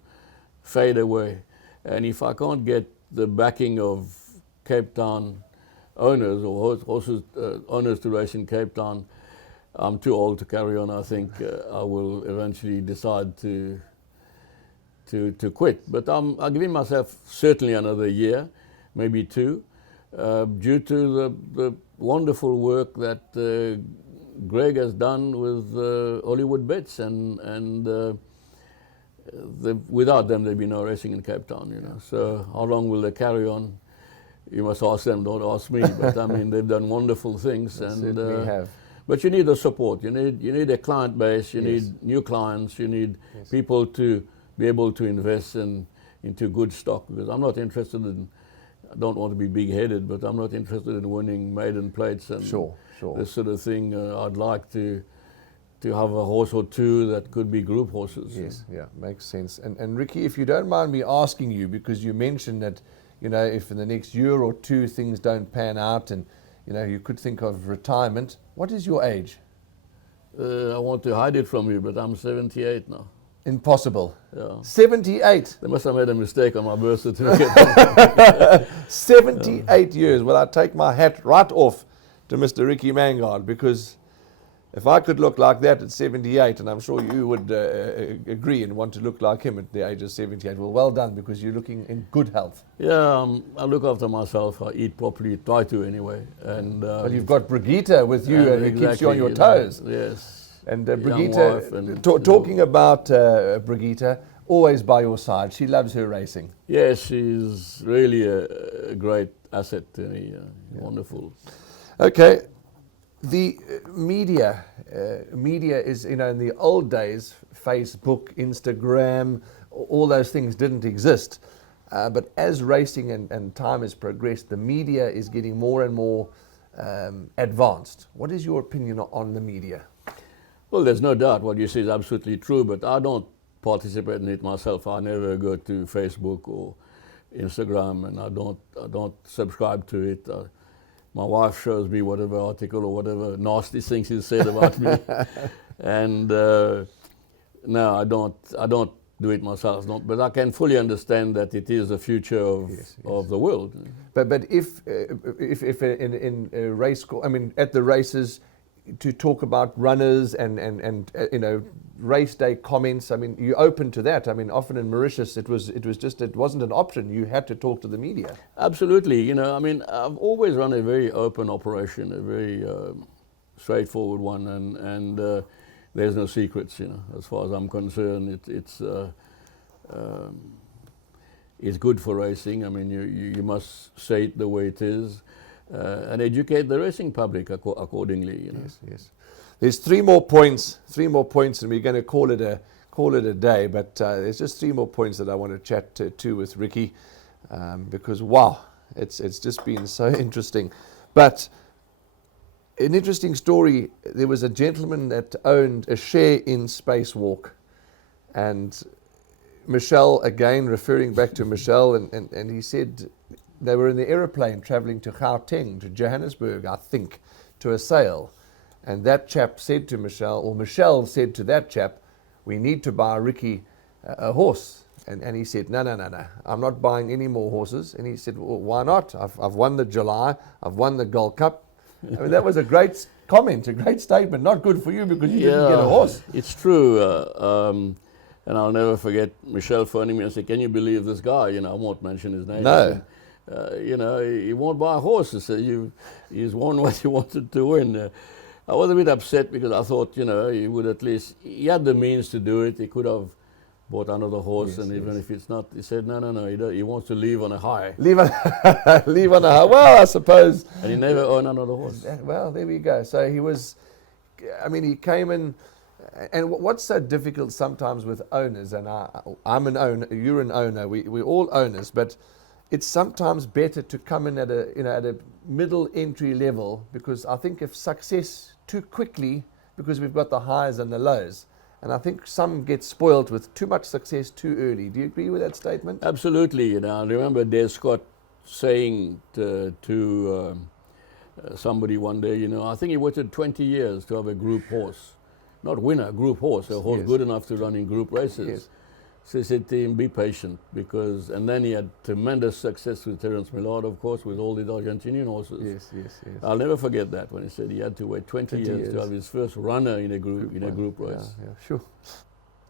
fade away. And if I can't get the backing of Cape Town owners or horses owners to race in Cape Town, I'm too old to carry on. I think I will eventually decide to quit. But I'm giving myself certainly another year, maybe 2, due to the wonderful work that Greg has done with Hollywood Bets, and without them there'd be no racing in Cape Town, you know. So how long will they carry on? You must ask them, don't ask me. But I mean, they've done wonderful things, and certainly have. But you need the support. You need a client base. You need new clients. You need people to be able to invest into good stock. Because I'm not interested in, I don't want to be big-headed, but I'm not interested in winning maiden plates and this sort of thing. I'd like to have a horse or 2 that could be group horses. Yes, yeah, makes sense. And Ricky, if you don't mind me asking you, because you mentioned that, you know, if in the next year or 2 things don't pan out and, you know, you could think of retirement, what is your age? I want to hide it from you, but I'm 78 now. Impossible. Yeah. 78. They must have made a mistake on my birth certificate. 78 years. Well, I take my hat right off to Mr. Ricky Maingard, because if I could look like that at 78, and I'm sure you would agree and want to look like him at the age of 78, well done, because you're looking in good health. Yeah, I look after myself. I eat properly, try to anyway. And well, you've got Brigitte with you, and it keeps you on your toes. Yes. And Brigitte, talking about Brigitte, always by your side. She loves her racing. Yes, she's really a great asset to me. Wonderful. Okay. The media is, you know, in the old days, Facebook, Instagram, all those things didn't exist. But as racing and time has progressed, the media is getting more and more advanced. What is your opinion on the media? Well, there's no doubt what you say is absolutely true, but I don't participate in it myself. I never go to Facebook or Instagram, and I don't subscribe to it. My wife shows me whatever article or whatever nasty things she said about me, and no, I don't do it myself. But I can fully understand that it is the future of the world. But if in a race, I mean, at the races, to talk about runners and you know, race day comments, I mean, you're open to that. I mean, often in Mauritius it wasn't an option. You had to talk to the media. Absolutely. You know, I mean, I've always run a very open operation, a very straightforward one, and there's no secrets, as far as I'm concerned. It's good for racing. I mean, you must say it the way it is, and educate the racing public accordingly. Yes. There's three more points, and we're going to call it a day. But there's just three more points that I want to chat to with Ricky, because wow, it's just been so interesting. But an interesting story. There was a gentleman that owned a share in Spacewalk, and Michelle, again referring back to Michelle, and he said they were in the aeroplane traveling to Gauteng, to Johannesburg, I think, to a sale. And that chap said to Michelle, or Michelle said to that chap, we need to buy Ricky a horse. And he said, no, I'm not buying any more horses. And he said, well, why not? I've won the July, I've won the Gold Cup. I mean, that was a great comment, a great statement. Not good for you because you didn't get a horse. It's true. And I'll never forget Michelle phoning me and saying, can you believe this guy? I won't mention his name. No. He won't buy horses. So he's won what he wanted to win. I was a bit upset because I thought, he would at least, he had the means to do it. He could have bought another horse, and even if it's not, he said, no, he wants to leave on a high. Leave on a high. Well, I suppose. And he never owned another horse. Well, there we go. So he came in, and what's so difficult sometimes with owners, and I'm an owner, you're an owner, we're all owners, but it's sometimes better to come in at a middle entry level, because I think if success too quickly, because we've got the highs and the lows, and I think some get spoiled with too much success too early. Do you agree with that statement? Absolutely. I remember Dave Scott saying to somebody one day, I think he waited 20 years to have a group horse. Not winner, group horse, a horse good enough to run in group races. Yes. So he said to him, be patient, and then he had tremendous success with Terence Millard, of course, with all the Argentinian horses. Yes. I'll never forget that when he said he had to wait 20 years to have his first runner in a group race. Yeah, sure.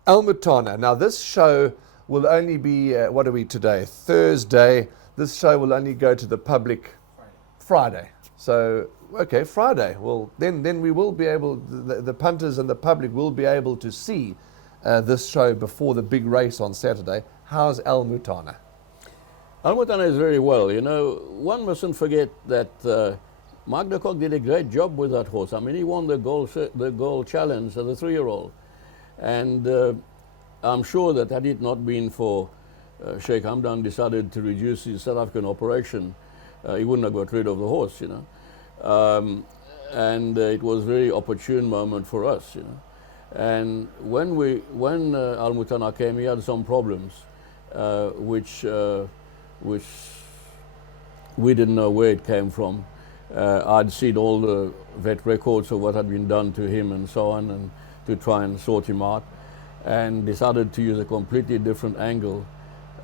Almutana. Now this show will only be, what are we today? Thursday. This show will only go to the public Friday. So, okay, Friday. Well, then we will be able, the punters and the public will be able to see this show before the big race on Saturday. How's Almutana? Almutana is very well. One mustn't forget that Mark de Kock did a great job with that horse. I mean, he won the goal challenge as a 3-year-old. And I'm sure that had it not been for Sheikh Hamdan decided to reduce his South African operation, he wouldn't have got rid of the horse, and it was a very opportune moment for us, And when Almutana came, he had some problems, which we didn't know where it came from. I'd seen all the vet records of what had been done to him and so on, and to try and sort him out, and decided to use a completely different angle.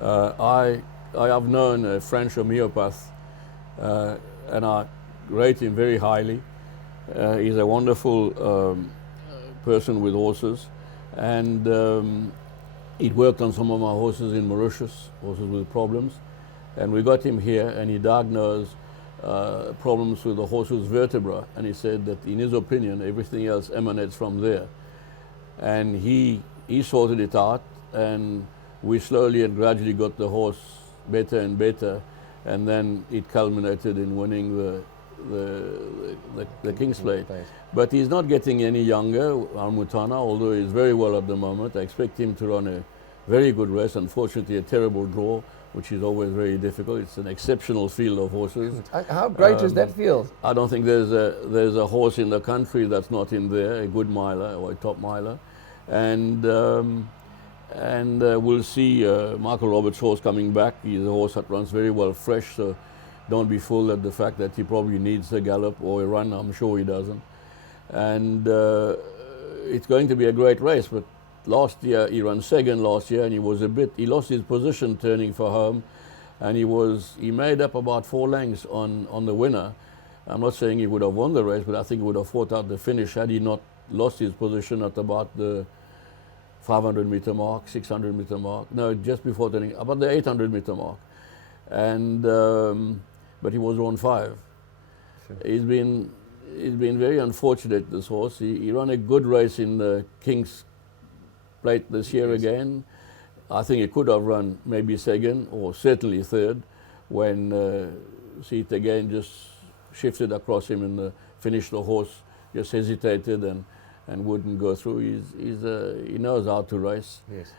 I have known a French homeopath, and I rate him very highly. He's a wonderful person with horses, and he'd worked on some of my horses in Mauritius, horses with problems, and we got him here, and he diagnosed problems with the horse's vertebra, and he said that in his opinion everything else emanates from there, and he sorted it out, and we slowly and gradually got the horse better and better, and then it culminated in winning the King's Plate. But he's not getting any younger, Almutana, although he's very well at the moment. I expect him to run a very good race. Unfortunately, a terrible draw, which is always very difficult. It's an exceptional field of horses. How great is that field? I don't think there's a horse in the country that's not in there, a good miler or a top miler. And we'll see Michael Roberts' horse coming back. He's a horse that runs very well fresh, so don't be fooled at the fact that he probably needs a gallop or a run. I'm sure he doesn't. And it's going to be a great race, but last year he ran second last year, and he lost his position turning for home, and he made up about 4 lengths on the winner. I'm not saying he would have won the race, but I think he would have fought out the finish had he not lost his position at about the 500-meter mark, 600-meter mark. No, just before turning, about the 800-meter mark. And but he was on 5. Sure. he's been very unfortunate, this horse. He ran a good race in the King's Plate this year again. I think he could have run maybe second or certainly third when Seat again just shifted across him in the finish. The horse just hesitated and wouldn't go through. He knows how to race. Yes.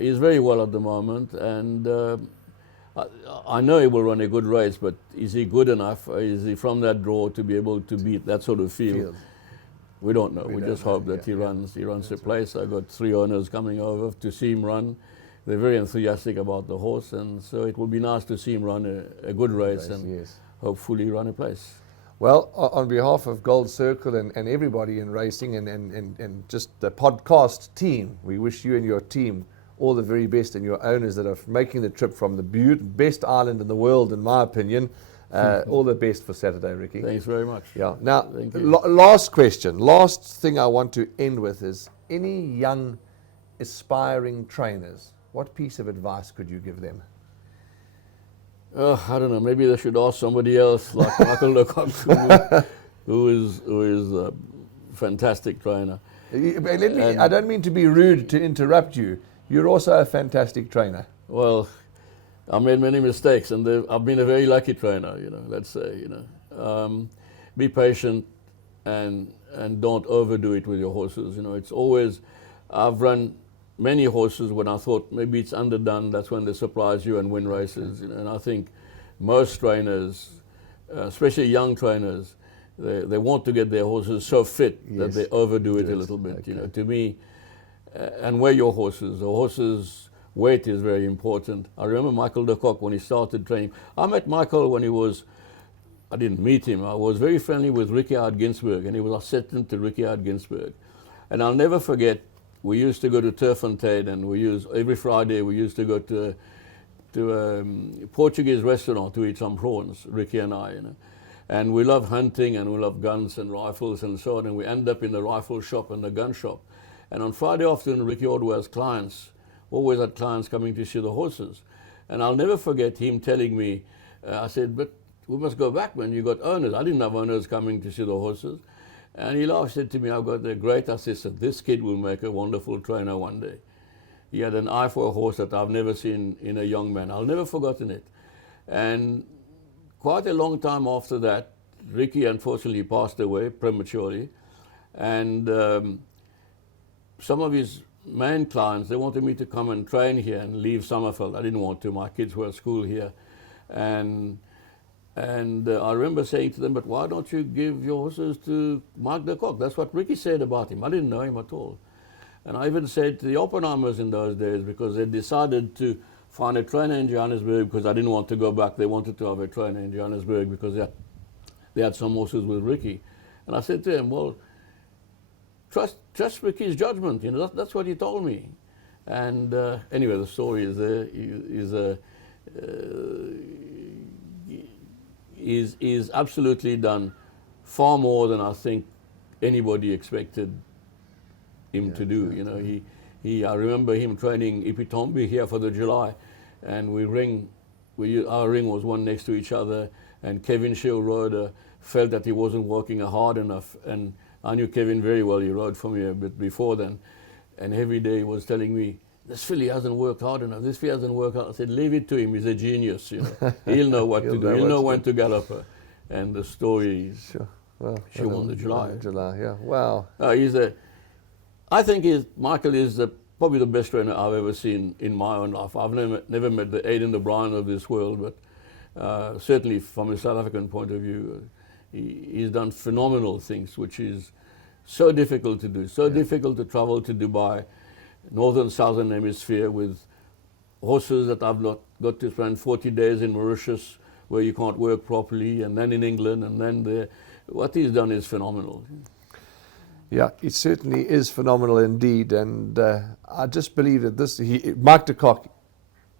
He's very well at the moment, and I know he will run a good race, but is he good enough? Is he from that draw to be able to beat that sort of field? We don't know. We just hope that he runs a place. I got 3 owners coming over to see him run. They're very enthusiastic about the horse, and so it will be nice to see him run a good race and hopefully run a place. Well, on behalf of Gold Circle and everybody in racing and just the podcast team, we wish you and your team all the very best, and your owners that are making the trip from the best island in the world, in my opinion. All the best for Saturday, Ricky. Thanks very much. Yeah. Now, last question. Last thing I want to end with is any young aspiring trainers, what piece of advice could you give them? I don't know. Maybe they should ask somebody else, like Michael Lecoq, who is a fantastic trainer. I don't mean to be rude to interrupt you. You're also a fantastic trainer. Well, I made many mistakes, and I've been a very lucky trainer. Let's say, be patient and don't overdo it with your horses. It's always. I've run many horses when I thought maybe it's underdone. That's when they surprise you and win races. And I think most trainers, especially young trainers, they want to get their horses so fit that they overdo it a little bit. To me, and weigh your horses. The horses' weight is very important. I remember Michael Lecoq when he started training. I met Michael when I didn't meet him. I was very friendly with Ricky Ginsberg, and he was assistant to Ricky Ginsberg. And I'll never forget, we used to go to Turffontein, and every Friday we used to go to a Portuguese restaurant to eat some prawns, Ricky and I. And we love hunting, and we love guns and rifles and so on, and we end up in the rifle shop and the gun shop. And on Friday afternoon, Ricky always had clients coming to see the horses. And I'll never forget him telling me, I said, but we must go back, man, you got owners. I didn't have owners coming to see the horses. And he laughed, said to me, I've got a great assistant. This kid will make a wonderful trainer one day. He had an eye for a horse that I've never seen in a young man. I'll never forgotten it. And quite a long time after that, Ricky unfortunately passed away prematurely. And some of his main clients, they wanted me to come and train here and leave Summerfield. I didn't want to. My kids were at school here. And I remember saying to them, but why don't you give your horses to Mark de Kock? That's what Ricky said about him. I didn't know him at all. And I even said to the Oppenheimers in those days, because they decided to find a trainer in Johannesburg, because I didn't want to go back. They wanted to have a trainer in Johannesburg because they had some horses with Ricky. And I said to him, well, trust Ricky's judgment. That's what he told me. And anyway, the story is there. He's absolutely done far more than I think anybody expected him to do. I remember him training Ipitombi here for the July, and our ring was one next to each other, and Kevin Shield rode felt that he wasn't working hard enough, and I knew Kevin very well. He rode for me a bit before then, and every day he was telling me, this filly hasn't worked hard enough, this filly hasn't worked hard. I said, leave it to him, he's a genius. He'll know what to do, he'll know when to gallop her. And the story is, she won the July. Wow. I think Michael is probably the best trainer I've ever seen in my own life. I've never met the Aidan O'Brien of this world, but certainly from a South African point of view, he's done phenomenal things, which is so difficult to do, difficult to travel to Dubai, northern, southern hemisphere, with horses that I've not got to spend 40 days in Mauritius where you can't work properly, and then in England, and then there. What he's done is phenomenal. Yeah, it certainly is phenomenal indeed, and I just believe that Mark de Kock,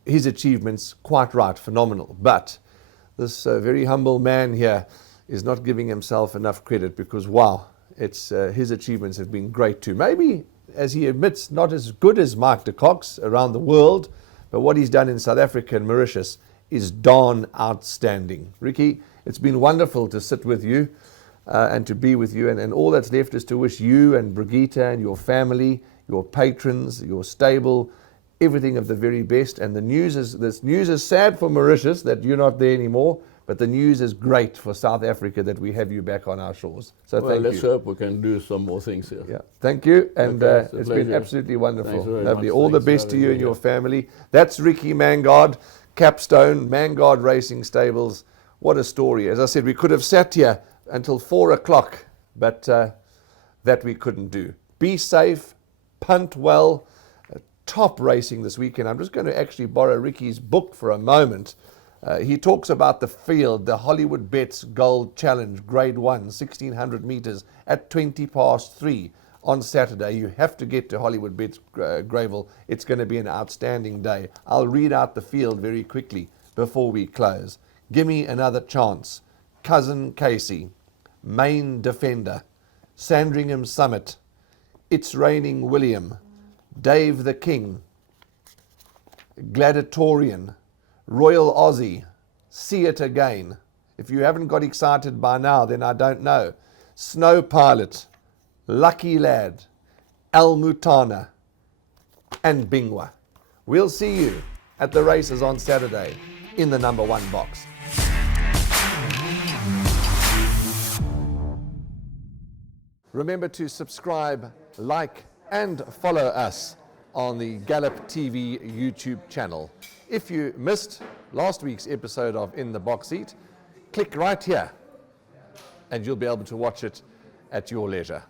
his achievements, quite right, phenomenal, but this very humble man here is not giving himself enough credit, because wow, his achievements have been great too. Maybe, as he admits, not as good as Mark de Kock's around the world, but what he's done in South Africa and Mauritius is darn outstanding. Ricky, it's been wonderful to sit with you. and to be with you. And all that's left is to wish you and Brigitte and your family, your patrons, your stable, everything of the very best. And this news is sad for Mauritius that you're not there anymore, but the news is great for South Africa that we have you back on our shores. So Well, thank you. let's hope we can do some more things here. Yeah, thank you, and Okay, it's a it's been pleasure. absolutely wonderful. Thanks very Lovely. much. All the Thanks for best to having you me and your here. family. That's Ricky Maingard, Capstone, Maingard Racing Stables. What a story. As I said, we could have sat here until 4 o'clock, but that we couldn't do. Be safe, punt well, top racing this weekend. I'm just going to actually borrow Ricky's book for a moment. He talks about the field, the Hollywood Bets Gold Challenge, Grade 1, 1,600 meters at 3 on Saturday. You have to get to Hollywood Bets Gravel. It's going to be an outstanding day. I'll read out the field very quickly before we close. Gimme Another Chance, Cousin Casey, Main Defender, Sandringham Summit, It's Raining William, Dave the King, Gladiatorian, Royal Aussie, See It Again. If you haven't got excited by now, then I don't know. Snow Pilot, Lucky Lad, Al Mutana, and Bingwa. We'll see you at the races on Saturday in the number 1 box. Remember to subscribe, like, and follow us on the Gallop TV YouTube channel. If you missed last week's episode of In the Box Seat, click right here and you'll be able to watch it at your leisure.